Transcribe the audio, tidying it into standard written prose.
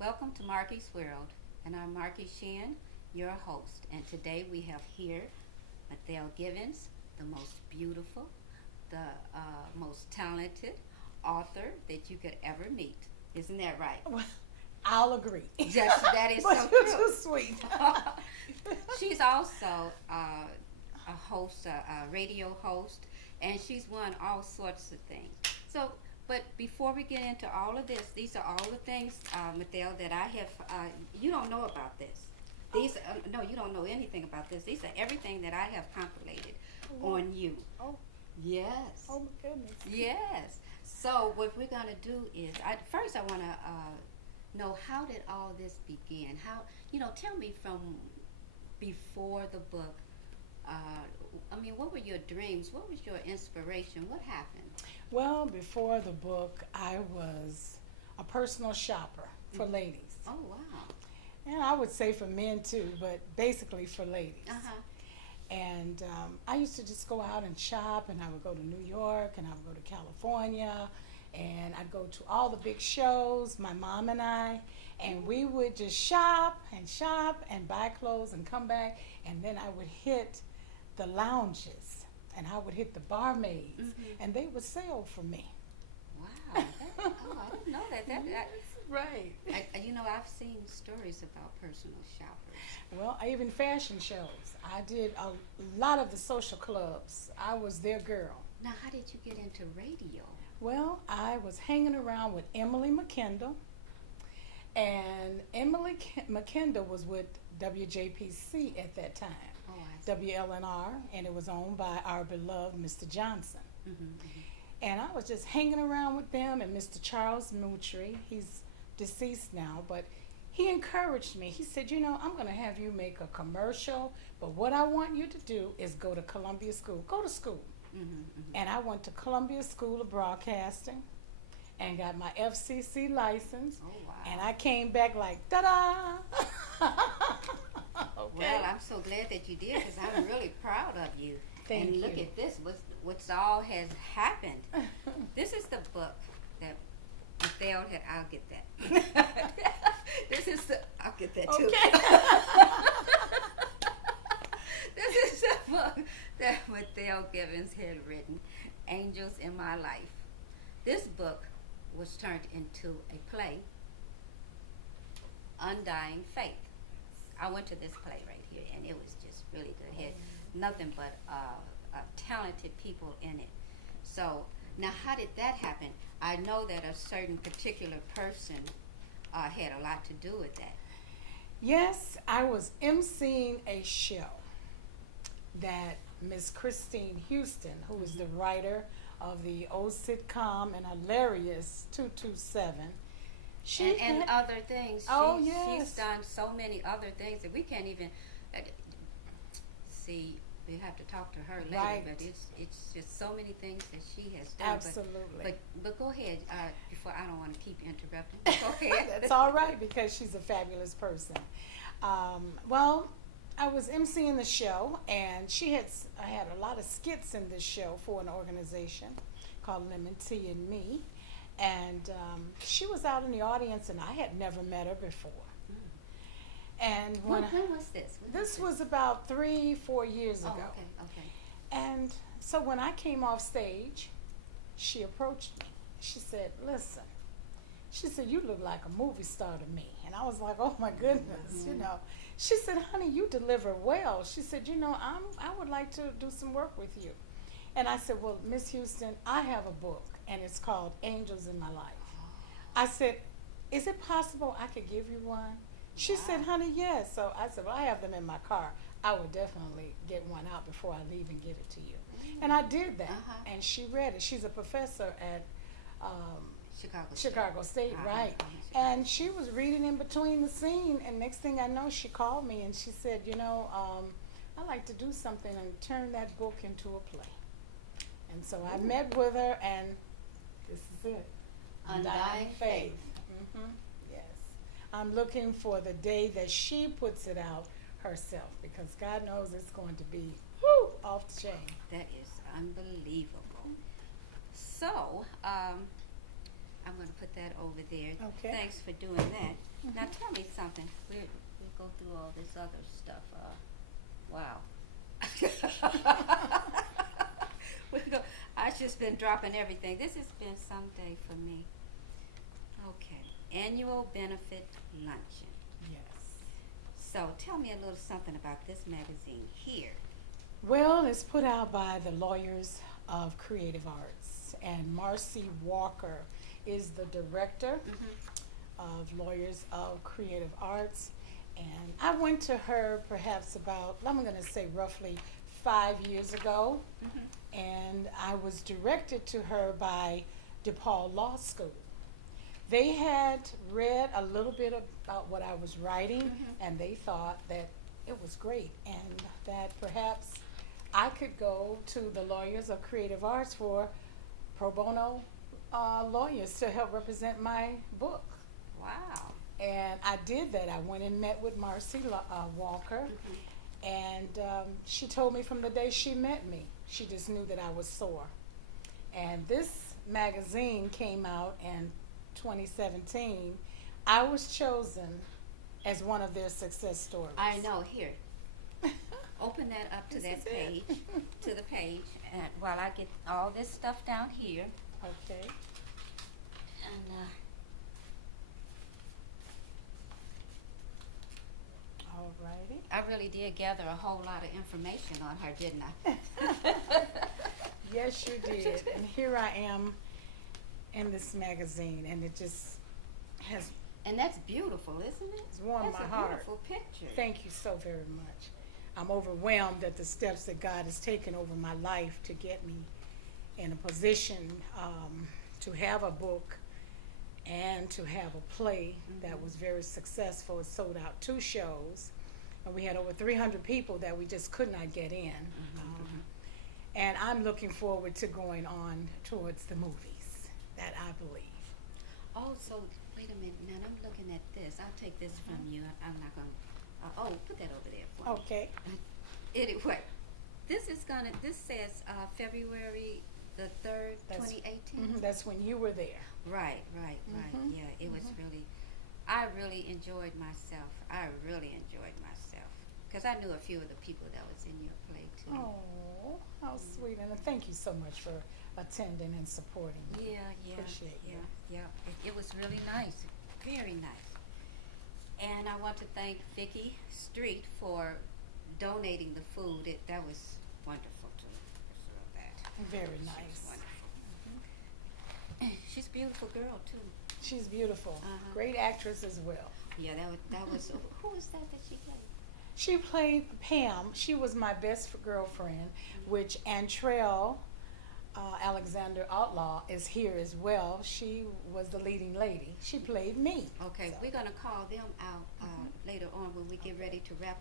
Welcome to Markies World, and I'm Markie Shinn, your host. And today we have here Mathell Givens, the most beautiful, the most talented author that you could ever meet. Isn't that right? Well, I'll agree. Yes, that is but so you're true. too sweet. She's also a host, a radio host, and she's won all sorts of things. So, but before we get into all of this, these are all the things, Mathel, that I have. You don't know about this. These, no, you don't know anything about this. These are everything that I have compilated on you. Oh, Yes. oh my goodness. Yes. So what we're gonna do is, first I wanna know, how did all this begin? How, tell me from before the book. What were your dreams? What was your inspiration? What happened? Well, before the book, I was a personal shopper for ladies. Oh wow. And I would say for men too, but basically for ladies. Uh huh. And I used to just go out and shop, and I would go to New York, and I would go to California, and I'd go to all the big shows, my mom and I, and we would just shop and buy clothes and come back, and then I would hit the lounges, and I would hit the barmaids, and they would sell for me. Wow. I didn't know that. Right. I've seen stories about personal shoppers. Well, even fashion shows. I did a lot of the social clubs. I was their girl. Now, how did you get into radio? Well, I was hanging around with Emily McKendall, and Emily McKendall was with WJPC at that time, Oh, I see. WLNR, and it was owned by our beloved Mr. Johnson. Mm-hmm. And I was just hanging around with them and Mr. Charles Moutry. He's deceased now, but he encouraged me. He said, I'm going to have you make a commercial, but what I want you to do is go to Columbia School. Go to school. Mm-hmm. And I went to Columbia School of Broadcasting and got my FCC license. Oh, wow. And I came back like, ta-da! Okay. Well, I'm so glad that you did, because I'm really proud of you. Thank and you. look at this, what's all has happened. This is the book that Mathel had. I'll get that. I'll get that too. Okay. This is the book that Mathel Givens had written, Angels in My Life. This book was turned into a play, Undying Faith. I went to this play right here, and it was just really good. It had nothing but talented people in it. So now, how did that happen? I know that a certain particular person had a lot to do with that. Yes, I was emceeing a show that Miss Christine Houston, who is the writer of the old sitcom and hilarious 227, And other things. Oh, She's yes. done so many other things that we can't even see. We have to talk to her later, Right. but it's just so many things that she has done. Absolutely. But go ahead. Before, I don't want to keep interrupting. Go ahead. That's all right, because she's a fabulous person. Well, I was emceeing the show, and I had a lot of skits in this show for an organization called Lemon Tea and Me. And she was out in the audience, and I had never met her before. And When was this? this was about 3-4 years ago. Oh, okay. And so when I came off stage, she approached me. She said, "Listen," she said, "you look like a movie star to me." And I was like, "Oh my goodness," She said, "Honey, you deliver well." She said, I would like to do some work with you." And I said, "Well, Miss Houston, I have a book, and it's called Angels in My Life." I said, "Is it possible I could give you one?" She said, "Honey, yes." So I said, "Well, I have them in my car. I will definitely get one out before I leave and give it to you." And I did that, and she read it. She's a professor at Chicago State, right? And she was reading in between the scene, and next thing I know, she called me and she said, "I'd like to do something and turn that book into a play." And so I met with her, and this is it. Undying Faith. Yes. I'm looking for the day that she puts it out herself, because God knows it's going to be off the chain. That is unbelievable. So, I'm gonna put that over there. Okay. Thanks for doing that. Now tell me something. We'll go through all this other stuff. Wow. I've just been dropping everything. This has been some day for me. Okay. Annual benefit luncheon. Yes. So tell me a little something about this magazine here. Well, it's put out by the Lawyers of Creative Arts, and Marcy Walker is the director of Lawyers of Creative Arts. And I went to her perhaps about, I'm going to say roughly 5 years ago, and I was directed to her by DePaul Law School. They had read a little bit about what I was writing, and they thought that it was great, and that perhaps I could go to the Lawyers of Creative Arts for pro bono lawyers to help represent my book. Wow. And I did that. I went and met with Marcy Walker, and she told me from the day she met me, she just knew that I was sore. And this magazine came out in 2017. I was chosen as one of their success stories. I know. Here. Open that up to This that is it. page, to the page, and while I get all this stuff down here, Okay. and Alrighty. I really did gather a whole lot of information on her, didn't I? Yes, you did. And here I am in this magazine, and it just has And that's beautiful, isn't it? It's warmed That's my a heart. beautiful picture. Thank you so very much. I'm overwhelmed at the steps that God has taken over my life to get me in a position to have a book and to have a play that was very successful. It sold out 2 shows, and we had over 300 people that we just could not get in. And I'm looking forward to going on towards the movies, that I believe. Oh, so wait a minute. Now I'm looking at this. I'll take this from you. I'm not gonna. Oh, put that over there for me. Okay. Anyway, this says February the 3rd, 2018. That's when you were there. Right. Yeah, it was really. I really enjoyed myself. Because I knew a few of the people that was in your play too. Oh, how sweet. And thank you so much for attending and supporting me. Yeah. Appreciate you. Yeah. It was really nice. Very nice. And I want to thank Vicki Street for donating the food. That was wonderful too. Very She was nice. wonderful. She's a beautiful girl too. She's beautiful. Uh-huh. Great actress as well. Yeah, that was who was that she played? She played Pam. She was my best girlfriend, which Antrell Alexander Outlaw is here as well. She was the leading lady. She played me. Okay, So. we're gonna call them out later on when we get ready to wrap